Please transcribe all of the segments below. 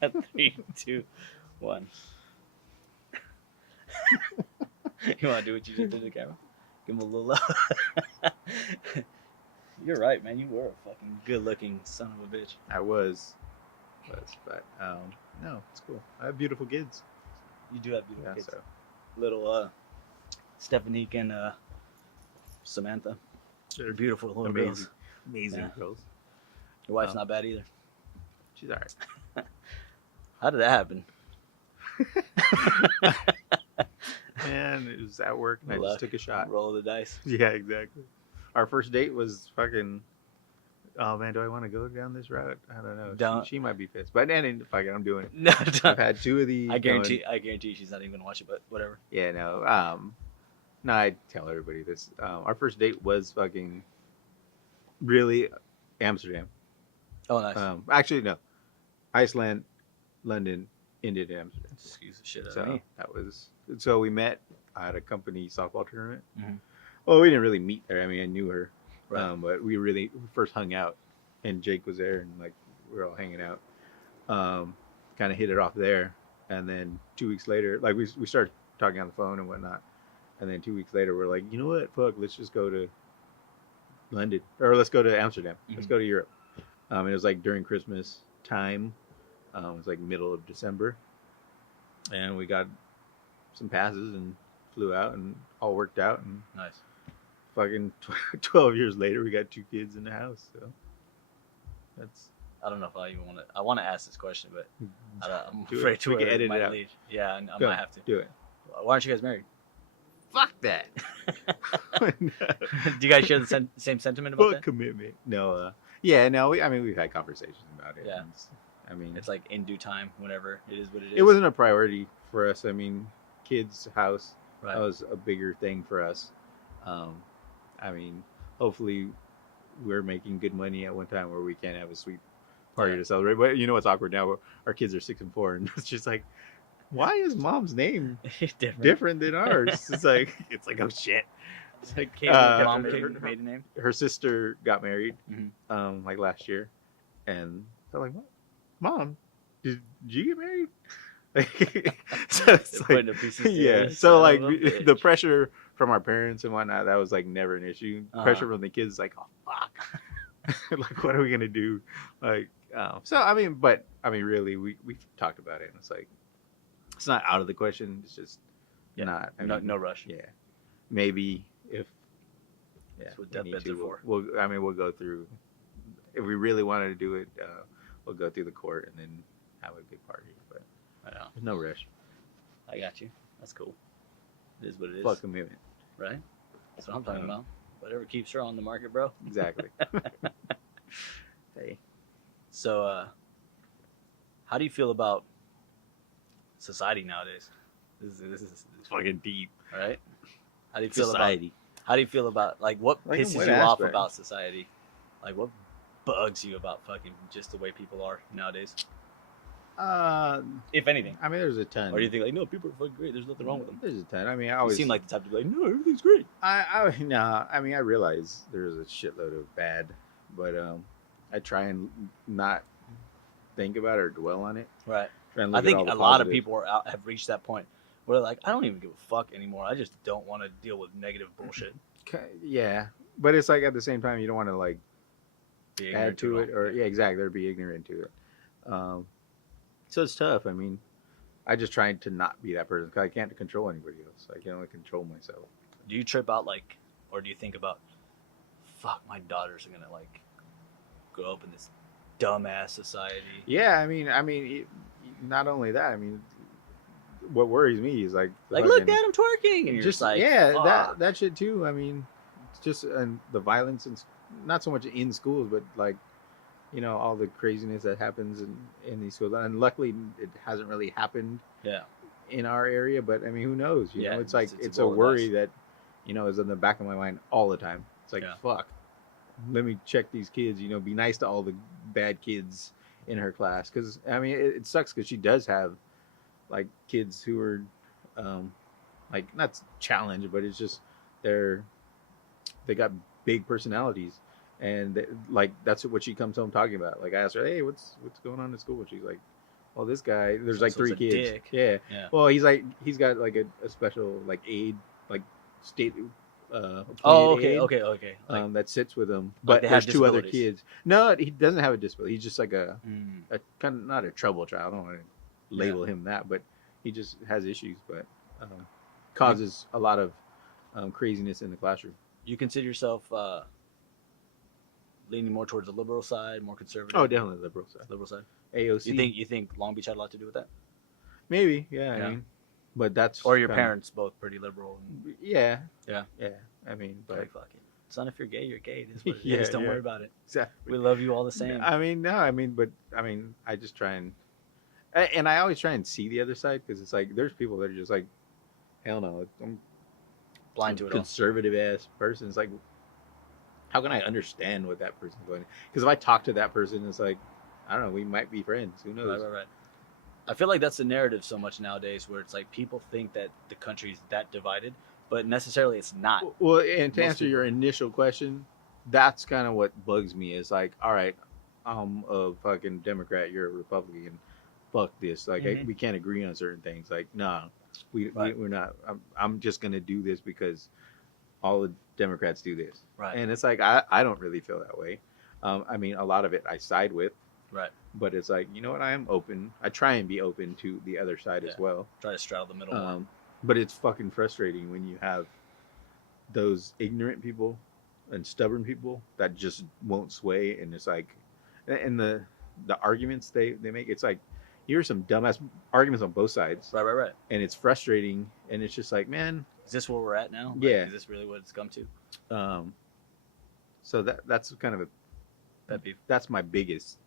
3, 2, 1. You want to do what you just did to the camera? Give him a little love. You're right, man. You were a fucking good-looking son of a bitch. I was, but no, it's cool. I have beautiful kids. You do have beautiful kids. So. Little Stephanique and Samantha. They're beautiful little girls. Amazing girls. Your wife's not bad either. She's all right. How did that happen? Man, it was at work and I just took a shot. Roll the dice. Yeah, exactly. Our first date was fucking. Oh man, do I want to go down this route? I don't know. Don't. She might be pissed, but then fuck it, I'm doing it. No, I've had 2 of these. I guarantee she's not even gonna watch it, but whatever. Yeah, no. No, I tell everybody this. Our first date was fucking. Really, Amsterdam. Oh, nice. Actually, no. Iceland, London, ended in Amsterdam. Excuse the shit out So of me. that was. So we met at a company softball tournament. Mm-hmm. Well, we didn't really meet there. I mean, I knew her, Right. but we first hung out, and Jake was there, and like we were all hanging out. Kind of hit it off there, and then 2 weeks later, like we started talking on the phone and whatnot, and then 2 weeks later, we're like, you know what, fuck, let's just go to London, or let's go to Amsterdam. Mm-hmm. Let's go to Europe. It was like during Christmas time. It was like middle of December, and we got some passes and flew out, and all worked out, and nice. Fucking 12 years later, we got 2 kids in the house. So that's. I don't know if I even want to. I want to ask this question, but I'm Do afraid it. to. We can edit it out. Lead. Yeah, I Go might have to. Do it. Why aren't you guys married? Fuck that. Do you guys share the same sentiment about that? Commitment. No. Yeah. No. We've had conversations about it. Yeah. And it's like in due time, whenever it is what it is. It wasn't a priority for us. I mean, kids, house. Right. That was a bigger thing for us. Hopefully, we're making good money at one time where we can have a sweet party to celebrate. But you know what's awkward now? Our kids are 6 and 4, and it's just like, why is mom's name different than ours? It's like oh shit. It's like mom maiden name. Her sister got married, mm-hmm. Like last year, and they're like, what? Mom, did you get married? So it's like, yeah. So like the pressure from our parents and whatnot, that was like never an issue. Pressure from the kids, like, oh fuck, like what are we gonna do? Like, really, we talked about it, and it's like, it's not out of the question. It's just not. No rush. Yeah, maybe if. Yeah, that's what deathbeds are for. We'll go through. If we really wanted to do it, we'll go through the court and then have a big party. But there's no rush. I got you. That's cool. It is what it is. Fuck commitment. Right? That's what I'm talking about. Whatever keeps her on the market, bro. Exactly. Hey. So, how do you feel about society nowadays? This is fucking deep. Right? How do you feel about like what pisses you off about society? Like what bugs you about fucking just the way people are nowadays? If anything. There's a ton. Or do you think like, no, people are fucking great, there's nothing wrong with them? There's a ton. I always seem like the type to be like, no, everything's great. I realize there's a shitload of bad, but I try and not think about it or dwell on it. Right. I think a lot of people have reached that point where they're like, I don't even give a fuck anymore. I just don't want to deal with negative bullshit. Yeah, but it's like at the same time you don't want to like add to it or exactly, or be ignorant to it. So it's tough. I just try to not be that person because I can't control anybody else. I can only control myself. Do you trip out or do you think about, fuck, my daughters are gonna like grow up in this dumbass society? Yeah, not only that. What worries me is like look at him twerking, and you're just like, that shit too. It's just the violence and not so much in schools, but like, all the craziness that happens in these schools. And luckily, it hasn't really happened. In our area, but who knows? It's like it's a worry that is in the back of my mind all the time. It's like fuck. Let me check these kids. Be nice to all the bad kids in her class because it sucks because she does have like kids who are like not challenged, but it's just they got big personalities, and like that's what she comes home talking about. Like I asked her, hey, what's going on in school? And she's like, well, this guy, there's So- like so he's 3 a kids. dick. Yeah. Yeah. Well, he's got like a special like aide, like state appointed aide, Okay. Like, that sits with him. like But they there's have 2 other disabilities. kids. No, he doesn't have a disability. He's just like a mm, kind of not a trouble child. I don't want to label him that, but he just has issues, but causes a lot of craziness in the classroom. you consider yourself leaning more towards the liberal side, more conservative? Oh, definitely liberal side. Liberal side. AOC. You think Long Beach had a lot to do with that? Maybe, yeah. Yeah. I mean, but that's Or your kinda- parents both pretty liberal? Yeah. Yeah. I mean, but Like, fuck it. Son, if you're gay, you're gay. It is what it Yeah, is. Don't yeah. worry about it. exactly. We love you all the same. I mean, no, I mean, but I mean, I just try and I always try and see the other side because it's like there's people that are just like, hell no, I'm Blind to it all. conservative ass person. It's like, how can I understand what that person's going? Because if I talk to that person, it's like, I don't know, we might be friends. Who knows? Right. I feel like that's the narrative so much nowadays, where it's like people think that the country's that divided, but necessarily it's not. Well, and to Most answer people. your initial question, that's kind of what bugs me. Is like, all right, I'm a fucking Democrat, you're a Republican. Fuck this. Like, Mhm. we can't agree on certain things. Like, nah, Right. we're not. I'm just gonna do this because all the Democrats do this. Right. And it's like I don't really feel that way. I mean, a lot of it I side with, Right. but it's like, you know what? I am open. I try and be open to the other side as Yeah. well. Try to straddle the middle. more. But it's fucking frustrating when you have those ignorant people and stubborn people that just won't sway, and it's like, and the arguments they make, it's like, here's some dumbass arguments on both sides, Right. and it's frustrating, and it's just like, man, Is this where we're at now? Like, Yeah. Is this really what it's come to? so that's kind of Pet peeve. that's my biggest,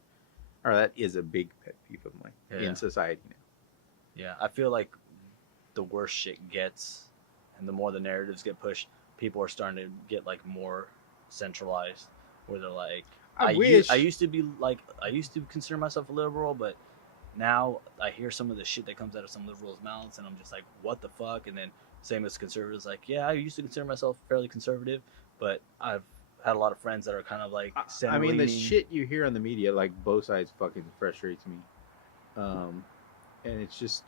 or that is a big pet peeve of mine Yeah. in society now. Yeah, I feel like the worse shit gets, and the more the narratives get pushed, people are starting to get like more centralized, where they're like, I wish. I used to consider myself a liberal, but now I hear some of the shit that comes out of some liberals' mouths, and I'm just like, what the fuck? And then same as conservatives, like, yeah, I used to consider myself fairly conservative, but I've had a lot of friends that are kind of like I mean, the center-leaning. shit you hear on the media, like both sides, fucking frustrates me. And it's just,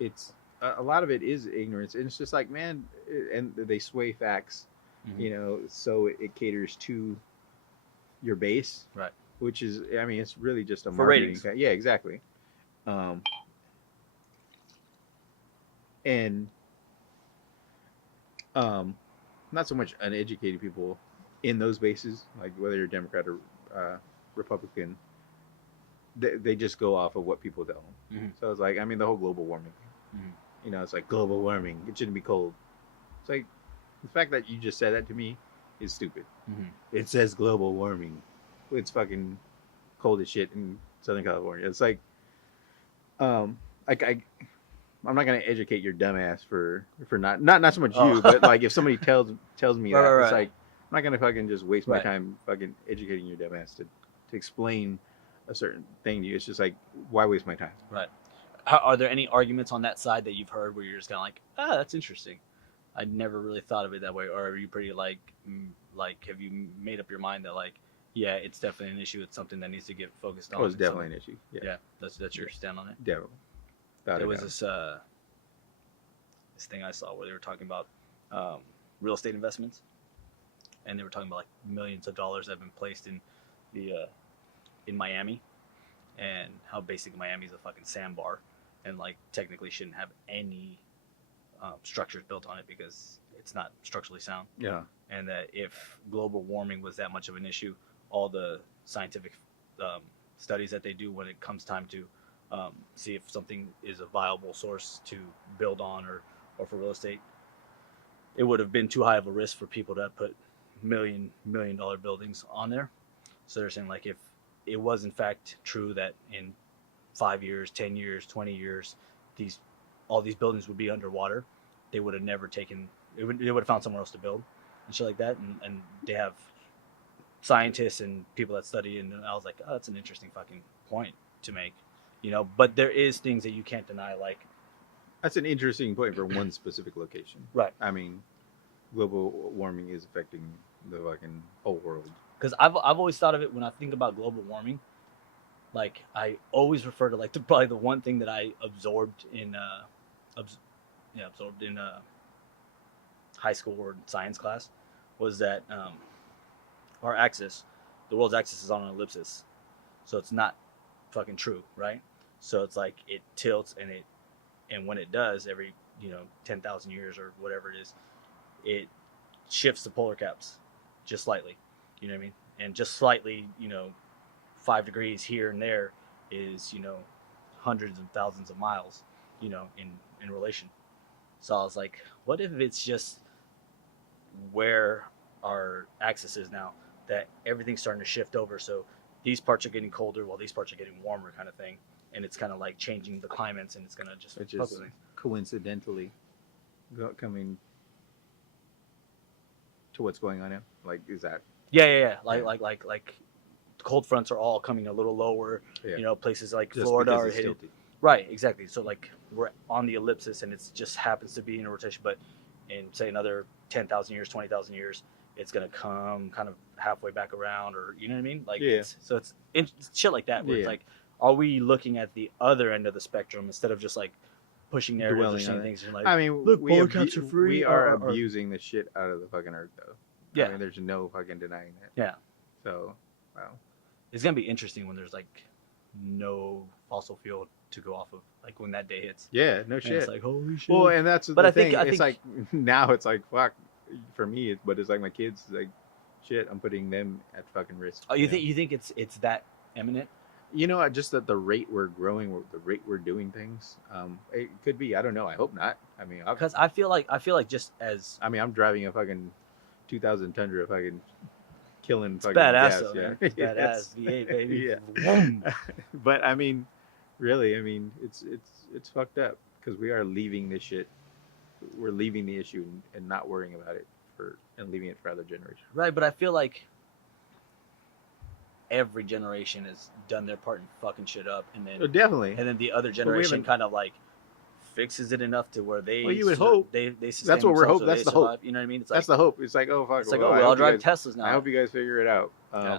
it's a lot of it is ignorance, and it's just like, man, and they sway facts, Mhm. you know, so it caters to your base, Right. Which is, I mean, it's really just a For marketing ratings. thing. Yeah, exactly. And not so much uneducated people in those bases, like whether you're Democrat or Republican, they just go off of what people tell them. Mhm. So it's like, I mean, the whole global warming thing. Mhm. You know, it's like global warming. It shouldn't be cold. It's like, the fact that you just said that to me is stupid. Mhm. It says global warming. It's fucking cold as shit in Southern California. It's like, I'm not gonna educate your dumbass for not so much you, but like if somebody tells me that, Right. it's like, I'm not gonna fucking just waste my Right. time fucking educating your dumbass to explain a certain thing to you. It's just like, why waste my time? Right. Are there any arguments on that side that you've heard where you're just kind of like, that's interesting? I never really thought of it that way. Or are you pretty like have you made up your mind that like, yeah, it's definitely an issue. It's something that needs to get focused on. Oh, it's definitely an issue. Yeah, that's your stand on it. Definitely. Without There a was doubt. this thing I saw where they were talking about real estate investments, and they were talking about like millions of dollars that have been placed in the in Miami, and how basically Miami's a fucking sandbar, and like technically shouldn't have any structures built on it because it's not structurally sound. Yeah. And that if global warming was that much of an issue, all the scientific studies that they do when it comes time to see if something is a viable source to build on or for real estate, it would have been too high of a risk for people to put million dollar buildings on there. So they're saying like if it was in fact true that in 5 years, 10 years, 20 years, all these buildings would be underwater, they would have never taken they would have found somewhere else to build and shit like that. And they have scientists and people that study, and I was like, oh, that's an interesting fucking point to make, you know. But there is things that you can't deny, like That's an interesting point for one specific location. Right. I mean, global warming is affecting the fucking whole world. because I've always thought of it when I think about global warming. like I always refer to like probably the one thing that I absorbed in absorbed in high school or science class was that our axis, the world's axis, is on an ellipsis, so it's not fucking true, right? So it's like it tilts and when it does every 10,000 years or whatever it is, it shifts the polar caps just slightly. You know what I mean? And just slightly, 5 degrees here and there is hundreds and thousands of miles, in relation. So I was like, what if it's just where our axis is now, that everything's starting to shift over, so these parts are getting colder while these parts are getting warmer, kind of thing, and it's kind of like changing the climates, and it's gonna just coincidentally coming to what's going on now. Like, is that? Yeah. Like cold fronts are all coming a little lower. Yeah. Places like just Florida are hitting. Right, exactly. So like we're on the ellipsis, and it just happens to be in a rotation, but in say another 10,000 years, 20,000 years, it's gonna come kind of halfway back around, or you know what I mean? Like, yeah. It's shit like that. Where it's like, are we looking at the other end of the spectrum instead of just like pushing narratives or saying things? And like, I mean, look, polar caps are free. We are abusing the shit out of the fucking earth, though. Yeah, I mean, there's no fucking denying that. Yeah. So, wow. It's gonna be interesting when there's like no fossil fuel to go off of, like when that day hits. Yeah, no shit. It's like, holy shit. Well, and that's but the I thing. think it's like now it's like fuck for me, but it's like my kids, like shit. I'm putting them at fucking risk. Oh, you think it's that imminent? Just at the rate we're growing, the rate we're doing things. It could be. I don't know. I hope not. I mean, because I feel like just as I'm driving a fucking 2,000 Tundra, fucking killing fucking badass, gas. though, Yeah, it's badass V8 baby. Yeah. But I mean, really, it's fucked up because we are leaving this shit. We're leaving the issue and not worrying about it and leaving it for other generations. Right, but I feel like every generation has done their part in fucking shit up, and then definitely, and then the other generation kind of like fixes it enough to where they. Well, you would hope they that's what we're hoping. That's the hope. You know what I mean? It's that's the hope. It's like, oh fuck. It's like, oh, well, I'll drive Teslas now. I hope you guys figure it out.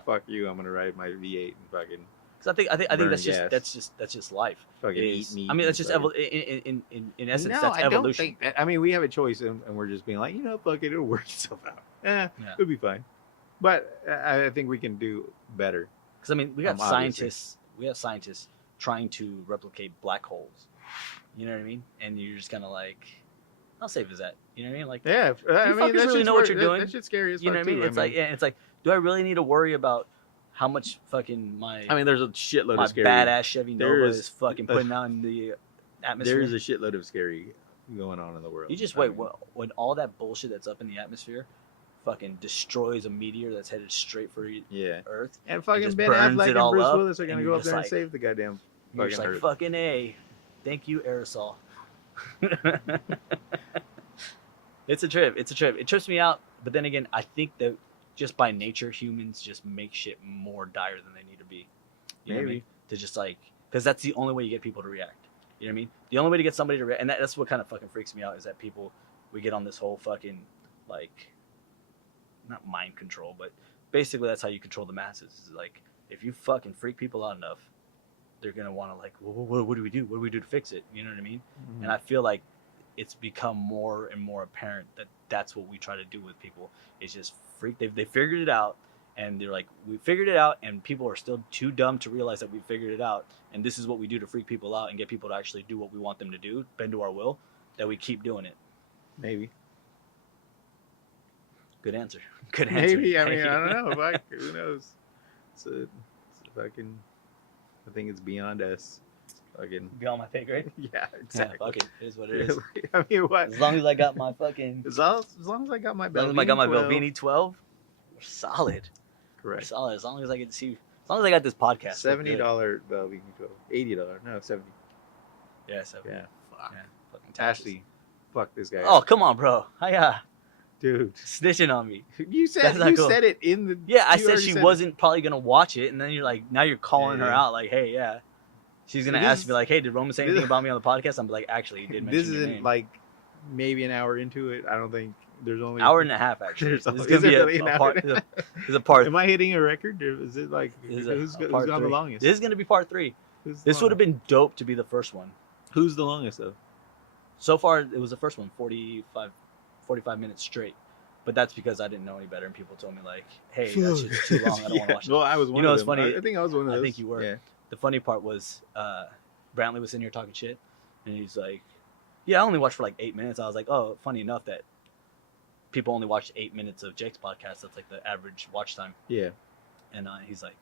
Fuck you. I'm gonna ride my V8 and fucking. Because I think that's just life. Fucking eat meat. I mean, that's just in essence. No, that's I evolution. Don't think that, I mean, we have a choice, and we're just being like, fuck it, it'll work itself out. It'll be fine. But I think we can do better. Because I mean, we have scientists. We have scientists trying to replicate black holes. You know what I mean? And you're just kind of like, how safe is that? You know what I mean? Like, yeah, I mean, fuckers really know what you're doing. That shit's scary as fuck. You know what I mean? It's like, do I really need to worry about how much fucking there's a shitload of scary. My badass Chevy Nova is fucking putting out in the atmosphere. There is a shitload of scary going on in the world. You just wait. When all that bullshit that's up in the atmosphere fucking destroys a meteor that's headed straight for Earth, and fucking Ben Affleck and Bruce Willis are gonna go up there and save the goddamn. You're just like, fucking A. Thank you, aerosol. It's a trip. It trips me out, but then again, I think that just by nature, humans just make shit more dire than they need to be. You know what I mean? To just like, because that's the only way you get people to react. You know what I mean? The only way to get somebody to react, and that's what kind of fucking freaks me out, is that we get on this whole fucking, like, not mind control, but basically that's how you control the masses. It's like, if you fucking freak people out enough, they're going to want to like, well, what do we do? What do we do to fix it? You know what I mean? Mm-hmm. And I feel like it's become more and more apparent that that's what we try to do with people. Is just freak. They figured it out, and they're like, we figured it out, and people are still too dumb to realize that we figured it out, and this is what we do to freak people out and get people to actually do what we want them to do, bend to our will, that we keep doing it. Maybe. Good answer. Good answer. Maybe. I mean, I don't know. Fuck, who knows? It's a fucking. I think it's beyond us. Fucking beyond my pay grade. Yeah, exactly. Yeah, fuck it. It is what it is. I mean, what? As long as I got my fucking. As long as I got my. As long as I got my Belvini 12, we're solid. Correct. We're solid. As long as I get to see. As long as I got this podcast. $70 Belvini 12. $80. No, 70. Yeah, 70. Yeah. Fuck. Yeah. Fucking Ashley, fuck this guy. Oh, come on, bro. Hiya. Dude, snitching on me. You said said it in the. Yeah, I said she wasn't probably gonna watch it, and then you're like, now you're calling her out, like, hey, yeah, she's gonna ask me like, hey, did Roman say anything about me on the podcast? I'm like, actually, he did mention this your isn't name. Like maybe an hour into it. I don't think There's only hour and a half actually. There's This is is gonna it be really an a hour part. and a half? Is a part. Am I hitting a record? Or is it like Is who's a part gone the three. longest? This is gonna be part 3. Who's the This would have longest? been dope to be the first one. Who's the longest though? So far, it was the first one, 45 minutes straight. But that's because I didn't know any better, and people told me like, "Hey, that shit's too long. I don't want to watch it." Well, I was one know, of it's them. funny. I think I was one of those. I think you were. Yeah. The funny part was, Brantley was sitting here talking shit, and he's like, "Yeah, I only watched for like 8 minutes." I was like, "Oh, funny enough that people only watch 8 minutes of Jake's podcast. That's like the average watch time." Yeah. And he's like,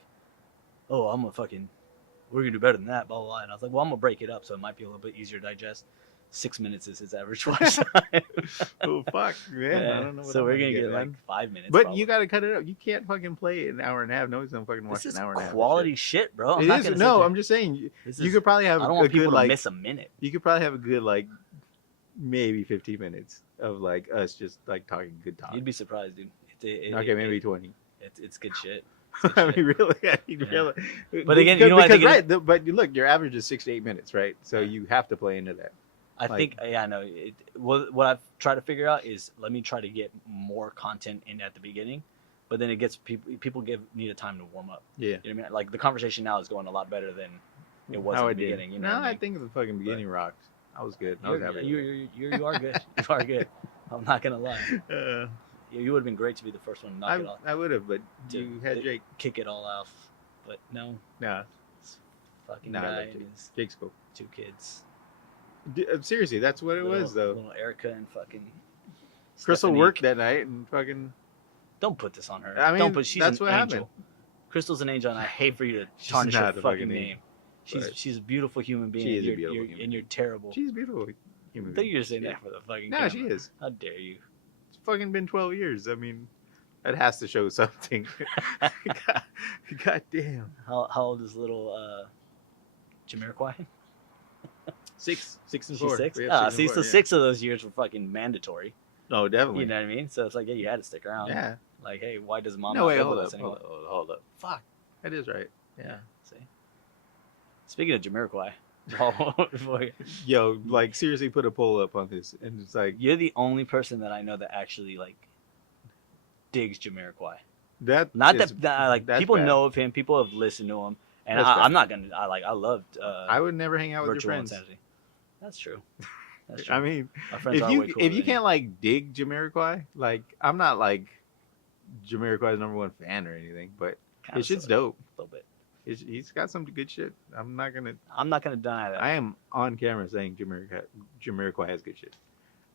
"Oh, we're gonna do better than that." Blah blah blah. And I was like, "Well, I'm gonna break it up so it might be a little bit easier to digest." 6 minutes is his average watch time. Oh fuck, man! I don't know. What So I'm we're gonna get man. like 5 minutes. But probably. you gotta cut it up. You can't fucking play it an hour and a half. Nobody's gonna fucking watch This is an hour and a half. quality shit, bro. It is. No, I'm just saying. You could probably have I don't a want people good to like. miss a minute. You could probably have a good like, maybe 15 minutes of like us just like talking good talk. You'd be surprised, dude. Okay, maybe 20. It's good shit. I mean, really, really. But again, you know what I because think right, but look, your average is 6 to 8 minutes, right? So you have to play into that. I think, yeah, no. What I've tried to figure out is let me try to get more content in at the beginning, but then it gets people need a time to warm up. Yeah. You know what I mean? Like the conversation now is going a lot better than it was How at the it did. beginning. You know No, what I I mean? think the fucking beginning rocked. I was good. I was happy. You are good. You are good. I'm not gonna lie. Uh, You would have been great to be the first one to knock it off. I would have, but To- you had to Jake. kick it all off, but no, Nah, fucking nah, I guy love and Jake. his Jake's cool. 2 kids. Seriously, that's what it was though. Little Erica and fucking Crystal Stephanie. worked that night and fucking. Don't put this on her. I mean, don't put. She's that's an what angel. happened. Crystal's an angel, and I hate for you to She's tarnish her not a fucking fucking name. angel, but- She's a beautiful human being. She is a and beautiful you're, human and you're being. terrible. She's beautiful. I think you're saying that for the fucking. No, camera. she is. How dare you? It's fucking been 12 years. I mean, that has to show something. God damn. How old is little Jamiroquai? 6 and She's 4. 6. We have Ah, 6 see, and so 4, yeah. 6 of those years were fucking mandatory. Oh, definitely. You know what I mean? So it's like, yeah, you had to stick around. Yeah. Like, hey, why does mom No, not wait, live hold with up, us anymore? hold up. Fuck. That is right. Yeah. See. Speaking of Jamiroquai, boy, Yo, like seriously, put a poll up on this, and it's like you're the only person that I know that actually like digs Jamiroquai. that. Not is- that like that's people bad. know of him, people have listened to him, and That's bad. I'm not gonna. I loved. I would never hang out with your Virtual friends. Insanity. That's true. That's true. I mean, Our friends if are you way cooler if you than can't like dig Jamiroquai, like I'm not like Jamiroquai's #1 fan or anything, but Kinda his shit's sorta, dope. a little bit. He's got some good shit. I'm not gonna. I'm not gonna deny that. I am on camera saying Jamiroquai has good shit.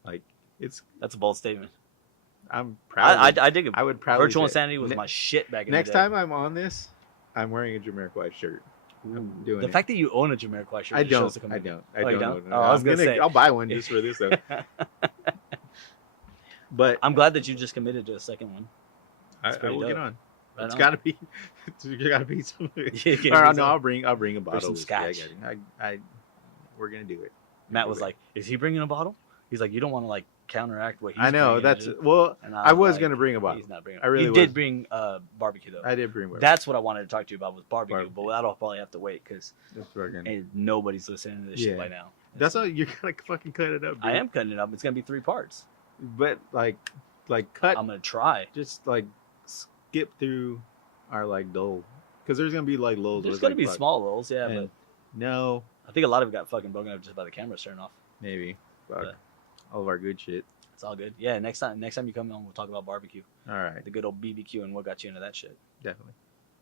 Like it's. That's a bold statement. I'm proud. I dig it. I would proudly Virtual say- Insanity was my shit back in Next the day. time I'm on this, I'm wearing a Jamiroquai shirt. I'm doing the it. fact that you own a Jamiroquai shirt I just shows don't. the I commitment. don't. I Oh, you don't. don't? know. Oh, I was gonna say. I'll buy one just for this though. But I'm glad that you just committed to a second one. I pretty will get dope. on. Right It's on. gotta be. It's gotta be some. You can't All right, be no, some- I'll bring a bottle. some of whiskey. I scotch. got it. I we're gonna do it. Matt was like, "Is he bringing a bottle?" He's like, "You don't want to like counteract what he's." I know bringing, that's is it?" well. And I was like, gonna bring a bottle. He's not bringing. I really You was. did bring barbecue though. I did bring one. That's what I wanted to talk to you about was barbecue, Barbecue. but that'll probably have to wait because That's fucking. nobody's listening to this shit Yeah. by now. That's all you're gonna fucking cut it up. Dude. I am cutting it up. It's gonna be 3 parts. But like cut. I'm gonna try. Just like skip through our like dull, because there's gonna be like lulls. where There's it's gonna like, be fuck. small lulls, yeah, And no, but I think a lot of it got fucking broken up just by the cameras turning off. maybe. Fuck. But- All of our good shit. It's all good. Yeah, next time you come on, we'll talk about barbecue, All right, the good old BBQ, and what got you into that shit. definitely.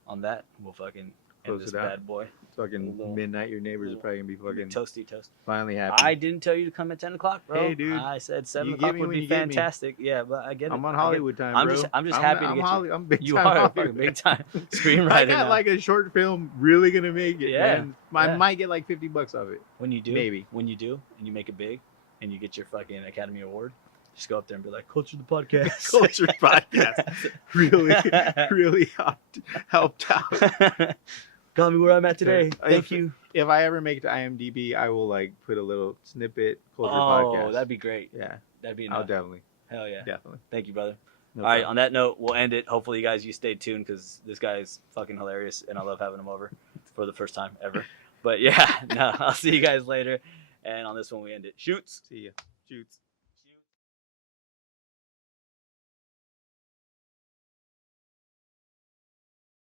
On that, we'll fucking Close end this it out. bad boy. Fucking Little- midnight. Your neighbors are probably gonna be fucking Toasty toast. finally happy. I didn't tell you to come at 10 o'clock, bro. Hey, dude. I said 7 You get o'clock me would when be you get me. fantastic. Yeah, but I get it. I'm on I get it. Hollywood time, I'm bro. just happy to I'm get you. I'm big You time are a Hollywood. fucking big time I screenwriter got now. like a short film really gonna make it. Yeah, Man. I yeah. might get like $50 off it. When you do, Maybe. when you do, and you make it big, and you get your fucking Academy Award, just go up there and be like, "Culture the podcast." Culture podcast. Really helped out. Got me where I'm at today. If- Thank you. If I ever make it to IMDb, I will like put a little snippet. Culture Oh, podcast. that'd be great. Yeah, That'd be I'll enough. definitely, Hell yeah. definitely. Thank you, brother. No All right, problem. on that note, we'll end it. Hopefully, you guys, you stayed tuned because this guy is fucking hilarious and I love having him over for the first time ever. But yeah, no, I'll see you guys later. And on this one, we end it. Shoots. See ya. Shoots.